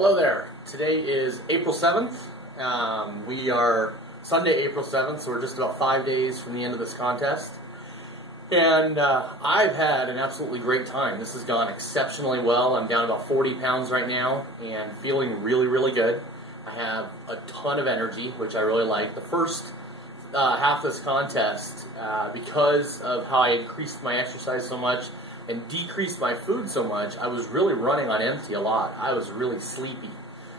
Hello there. Today is April 7th. We are Sunday, April 7th, so we're just about 5 days from the end of this contest. And I've had an absolutely great time. This has gone exceptionally well. I'm down about 40 pounds right now and feeling really, really good. I have a ton of energy, which I really like. The first half of this contest, because of how I increased my exercise so much and decreased my food so much, I was really running on empty a lot. I was really sleepy.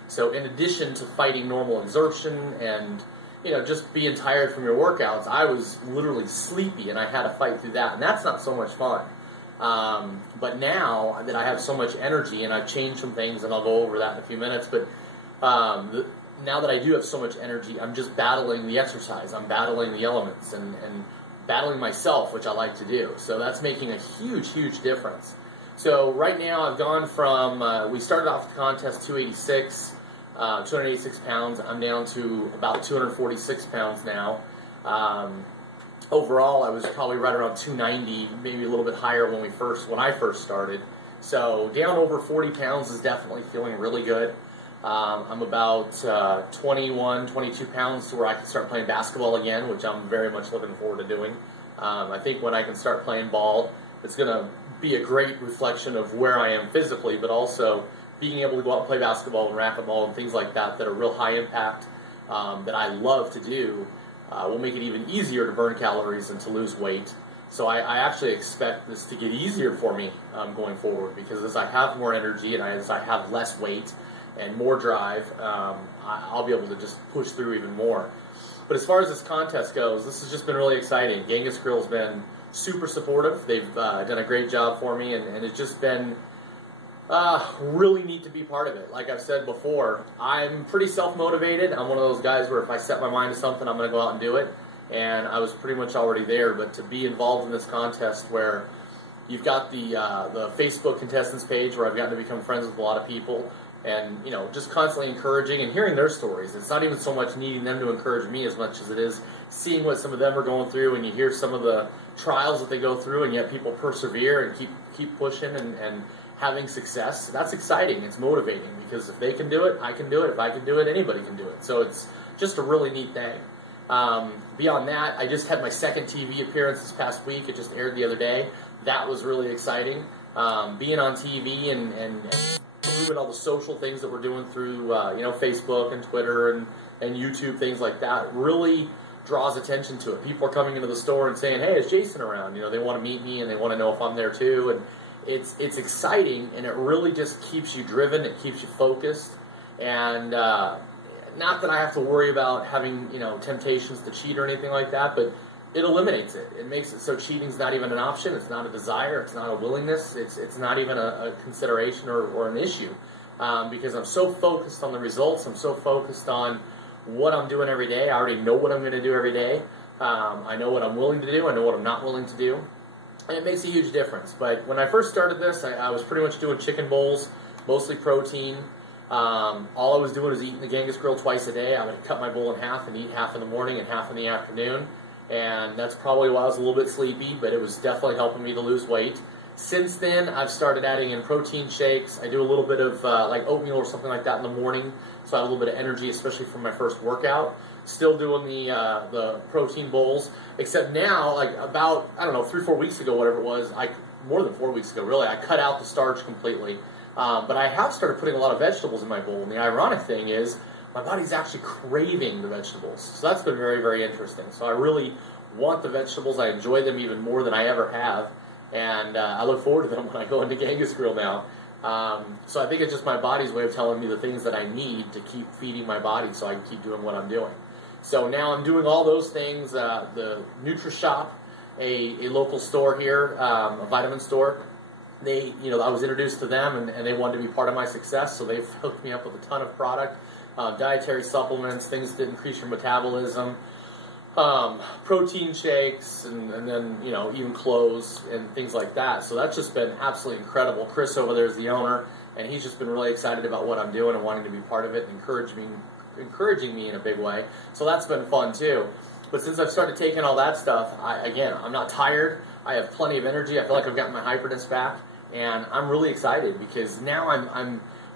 So in addition to fighting normal exertion and just being tired from your workouts, I was literally sleepy and I had to fight through that, and that's not so much fun. But now that I have so much energy, and I've changed some things, and I'll go over that in a few minutes, but now that I do have so much energy, I'm just battling the exercise. I'm battling the elements and battling myself, which I like to do. So that's making a huge, huge difference. So right now I've gone from, we started off the contest 286 pounds. I'm down to about 246 pounds now. Overall, I was probably right around 290, maybe a little bit higher when I first started. So down over 40 pounds is definitely feeling really good. I'm about 21, 22 pounds to where I can start playing basketball again, which I'm very much looking forward to doing. I think when I can start playing ball, it's going to be a great reflection of where I am physically, but also being able to go out and play basketball and racquetball and things like that are real high impact, that I love to do, will make it even easier to burn calories and to lose weight. So I actually expect this to get easier for me going forward, because as I have more energy and as I have less weight and more drive, I'll be able to just push through even more. But as far as this contest goes, this has just been really exciting. Genghis Grill's been super supportive. They've done a great job for me, and it's just been really neat to be part of it. Like I've said before, I'm pretty self-motivated. I'm one of those guys where if I set my mind to something, I'm going to go out and do it. And I was pretty much already there, but to be involved in this contest where you've got the Facebook contestants page where I've gotten to become friends with a lot of people, and just constantly encouraging and hearing their stories. It's not even so much needing them to encourage me as much as it is seeing what some of them are going through, and you hear some of the trials that they go through, and yet people persevere and keep pushing and having success. That's exciting. It's motivating, because if they can do it, I can do it. If I can do it, anybody can do it. So it's just a really neat thing. Beyond that, I just had my second TV appearance this past week. It just aired the other day. That was really exciting. Being on TV and doing all the social things that we're doing through Facebook and Twitter and YouTube, things like that, really draws attention to it. People are coming into the store and saying, "Hey, is Jason around?" They want to meet me and they want to know if I'm there too. And it's exciting, and it really just keeps you driven. It keeps you focused, and not that I have to worry about having temptations to cheat or anything like that, but it eliminates it. It makes it so cheating's not even an option. It's not a desire. It's not a willingness. It's not even a consideration or an issue, because I'm so focused on the results. I'm so focused on what I'm doing every day. I already know what I'm going to do every day. I know what I'm willing to do. I know what I'm not willing to do. And it makes a huge difference. But when I first started this, I was pretty much doing chicken bowls, mostly protein. All I was doing was eating the Genghis Grill twice a day. I would cut my bowl in half and eat half in the morning and half in the afternoon. And that's probably why I was a little bit sleepy, but it was definitely helping me to lose weight. Since then, I've started adding in protein shakes. I do a little bit of like oatmeal or something like that in the morning, so I have a little bit of energy, especially from my first workout. Still doing the protein bowls, except now, like about, 3-4 weeks ago, whatever it was, more than 4 weeks ago, really, I cut out the starch completely. But I have started putting a lot of vegetables in my bowl, and the ironic thing is, my body's actually craving the vegetables. So that's been very, very interesting. So I really want the vegetables. I enjoy them even more than I ever have. And I look forward to them when I go into Genghis Grill now. So I think it's just my body's way of telling me the things that I need to keep feeding my body so I can keep doing what I'm doing. So now I'm doing all those things. The NutriShop, a local store here, a vitamin store, I was introduced to them, and they wanted to be part of my success, so they've hooked me up with a ton of product. Dietary supplements, things that increase your metabolism, protein shakes, and then, even clothes and things like that. So that's just been absolutely incredible. Chris over there is the owner, and he's just been really excited about what I'm doing and wanting to be part of it and encouraging me in a big way. So that's been fun too. But since I've started taking all that stuff, I'm not tired. I have plenty of energy. I feel like I've gotten my hyperness back, and I'm really excited because now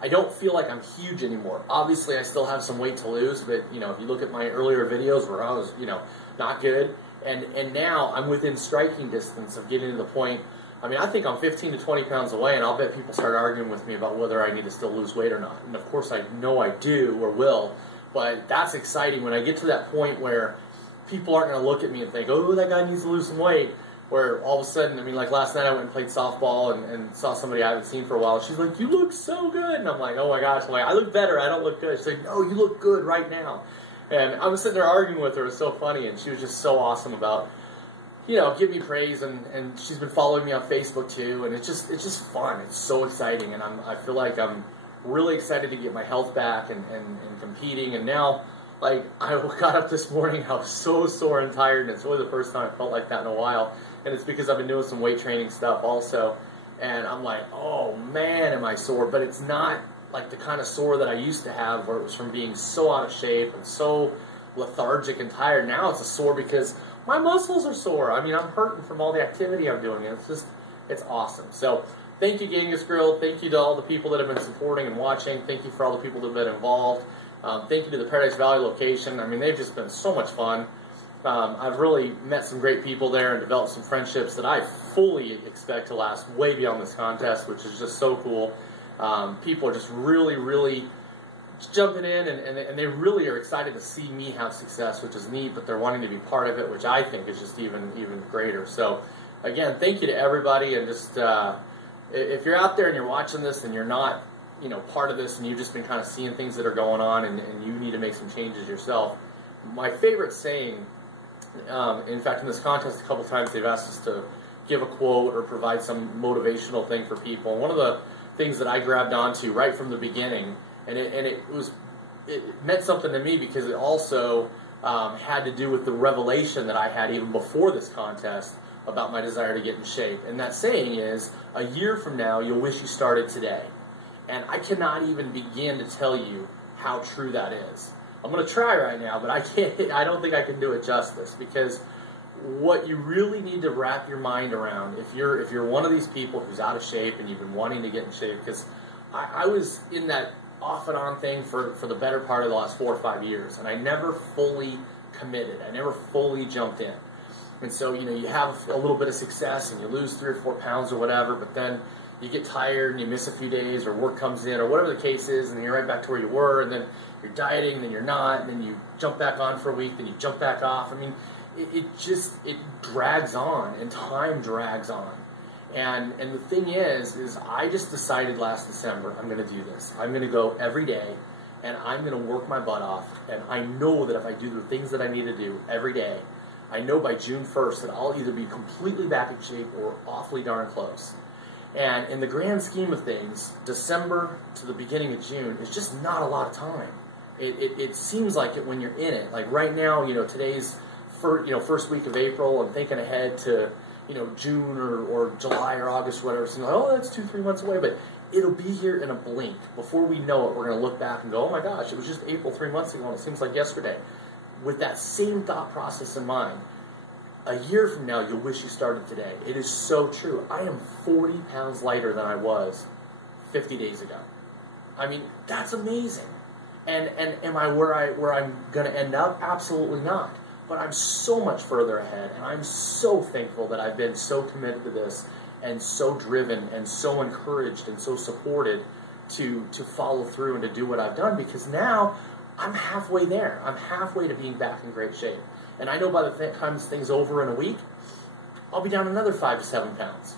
I don't feel like I'm huge anymore. Obviously, I still have some weight to lose, but, you know, if you look at my earlier videos where I was, you know, not good, and now I'm within striking distance of getting to the point, I mean, I think I'm 15 to 20 pounds away, and I'll bet people start arguing with me about whether I need to still lose weight or not. And, of course, I know I do or will, but that's exciting when I get to that point where people aren't going to look at me and think, oh, that guy needs to lose some weight. Where all of a sudden, I mean, like last night I went and played softball and saw somebody I haven't seen for a while. She's like, you look so good. And I'm like, oh my gosh. I'm like, I look better. I don't look good. She's like, no, you look good right now. And I was sitting there arguing with her. It was so funny. And she was just so awesome about, you know, give me praise. And she's been following me on Facebook too. And it's just fun. It's so exciting. And I feel like I'm really excited to get my health back and competing. And now, like, I got up this morning, I was so sore and tired, and it's really the first time I felt like that in a while. And it's because I've been doing some weight training stuff also. And I'm like, oh man, am I sore? But it's not like the kind of sore that I used to have where it was from being so out of shape and so lethargic and tired. Now it's a sore because my muscles are sore. I mean, I'm hurting from all the activity I'm doing. And it's awesome. So thank you, Genghis Grill. Thank you to all the people that have been supporting and watching. Thank you for all the people that have been involved. Thank you to the Paradise Valley location. I mean, they've just been so much fun. I've really met some great people there and developed some friendships that I fully expect to last way beyond this contest, which is just so cool. People are just really, really jumping in, and they really are excited to see me have success, which is neat, but they're wanting to be part of it, which I think is just even greater. So, again, thank you to everybody, and just if you're out there and you're watching this and you're not, you know, part of this, and you've just been kind of seeing things that are going on, and you need to make some changes yourself. My favorite saying, in fact, in this contest, a couple times they've asked us to give a quote or provide some motivational thing for people. One of the things that I grabbed onto right from the beginning, and it meant something to me because it also had to do with the revelation that I had even before this contest about my desire to get in shape. And that saying is, a year from now, you'll wish you started today. And I cannot even begin to tell you how true that is. I'm going to try right now, but I don't think I can do it justice, because what you really need to wrap your mind around, if you're one of these people who's out of shape and you've been wanting to get in shape, because I was in that off and on thing for the better part of the last 4 or 5 years, and I never fully committed. I never fully jumped in. And so, you know, you have a little bit of success and you lose 3 or 4 pounds or whatever, but then you get tired and you miss a few days, or work comes in, or whatever the case is, and you're right back to where you were, and then you're dieting, and then you're not, and then you jump back on for a week, then you jump back off. I mean, it drags on, and time drags on. And the thing is I just decided last December, I'm going to do this. I'm going to go every day, and I'm going to work my butt off, and I know that if I do the things that I need to do every day, I know by June 1st that I'll either be completely back in shape or awfully darn close. And in the grand scheme of things, December to the beginning of June is just not a lot of time. It seems like it when you're in it. Like right now, you know, today's first week of April. I'm thinking ahead to, you know, June or July or August or whatever. So you're like, oh, that's 2-3 months away. But it'll be here in a blink. Before we know it, we're going to look back and go, oh my gosh, it was just April 3 months ago, and it seems like yesterday. With that same thought process in mind, a year from now, you'll wish you started today. It is so true. I am 40 pounds lighter than I was 50 days ago. I mean, that's amazing. And am I where I'm going to end up? Absolutely not. But I'm so much further ahead, and I'm so thankful that I've been so committed to this, and so driven, and so encouraged, and so supported to follow through and to do what I've done, because now I'm halfway there. I'm halfway to being back in great shape. And I know by the time this thing's over in a week, I'll be down another 5 to 7 pounds.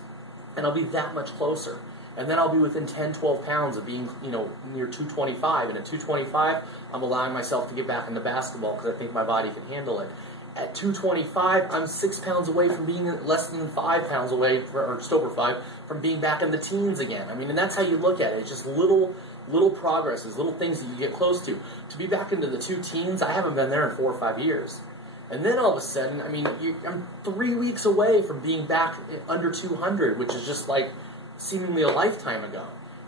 And I'll be that much closer. And then I'll be within 10, 12 pounds of being, you know, near 225. And at 225, I'm allowing myself to get back into basketball because I think my body can handle it. At 225, I'm 6 pounds away from being less than 5 pounds away, or just over 5, from being back in the teens again. I mean, and that's how you look at it. It's just little progresses, little things that you get close to. To be back into the 2 teens, I haven't been there in 4 or 5 years. And then all of a sudden, I mean, I'm 3 weeks away from being back under 200, which is just like seemingly a lifetime ago.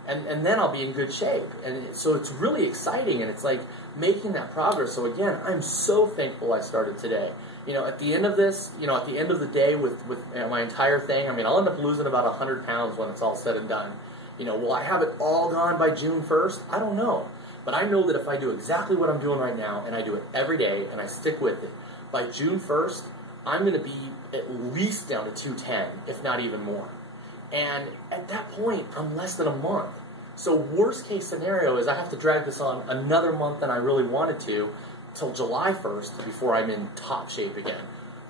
And then I'll be in good shape. And so it's really exciting, and it's like making that progress. So again, I'm so thankful I started today. You know, at the end of this, you know, at the end of the day with my entire thing, I mean, I'll end up losing about 100 pounds when it's all said and done. Will I have it all gone by June 1st? I don't know. But I know that if I do exactly what I'm doing right now, and I do it every day, and I stick with it, by June 1st, I'm going to be at least down to 210, if not even more. And at that point, I'm less than a month. So worst case scenario is I have to drag this on another month than I really wanted to, till July 1st before I'm in top shape again.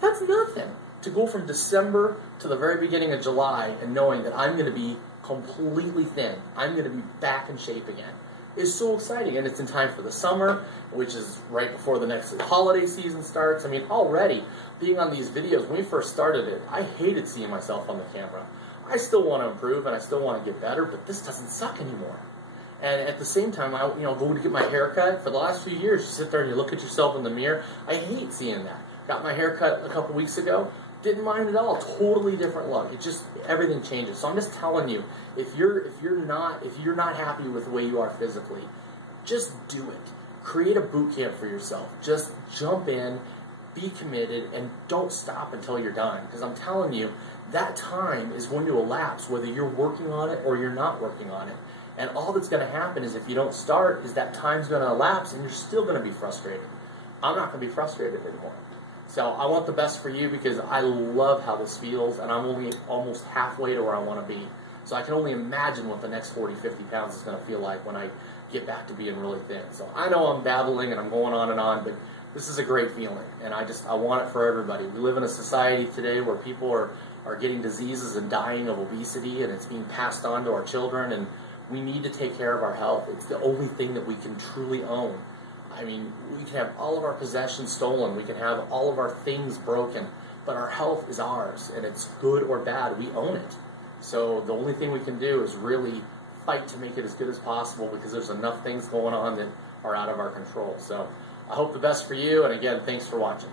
That's nothing. To go from December to the very beginning of July and knowing that I'm going to be completely thin, I'm going to be back in shape again, is so exciting. And it's in time for the summer, which is right before the next holiday season starts. I mean, already being on these videos, when we first started it, I hated seeing myself on the camera. I still want to improve and I still want to get better, but this doesn't suck anymore. And at the same time, I go to get my hair cut. For the last few years, you sit there and you look at yourself in the mirror. I hate seeing that. Got my hair cut a couple weeks ago. Didn't mind at all. Totally different look. It just, everything changes. So I'm just telling you, if you're not happy with the way you are physically, just do it. Create a boot camp for yourself. Just jump in, be committed, and don't stop until you're done. Because I'm telling you, that time is going to elapse whether you're working on it or you're not working on it. And all that's going to happen is if you don't start, is that time's going to elapse and you're still going to be frustrated. I'm not going to be frustrated anymore. So I want the best for you because I love how this feels, and I'm only almost halfway to where I want to be. So I can only imagine what the next 40, 50 pounds is going to feel like when I get back to being really thin. So I know I'm babbling and I'm going on and on, but this is a great feeling, and I want it for everybody. We live in a society today where people are getting diseases and dying of obesity, and it's being passed on to our children, and we need to take care of our health. It's the only thing that we can truly own. I mean, we can have all of our possessions stolen, we can have all of our things broken, but our health is ours, and it's good or bad, we own it. So the only thing we can do is really fight to make it as good as possible, because there's enough things going on that are out of our control. So I hope the best for you, and again, thanks for watching.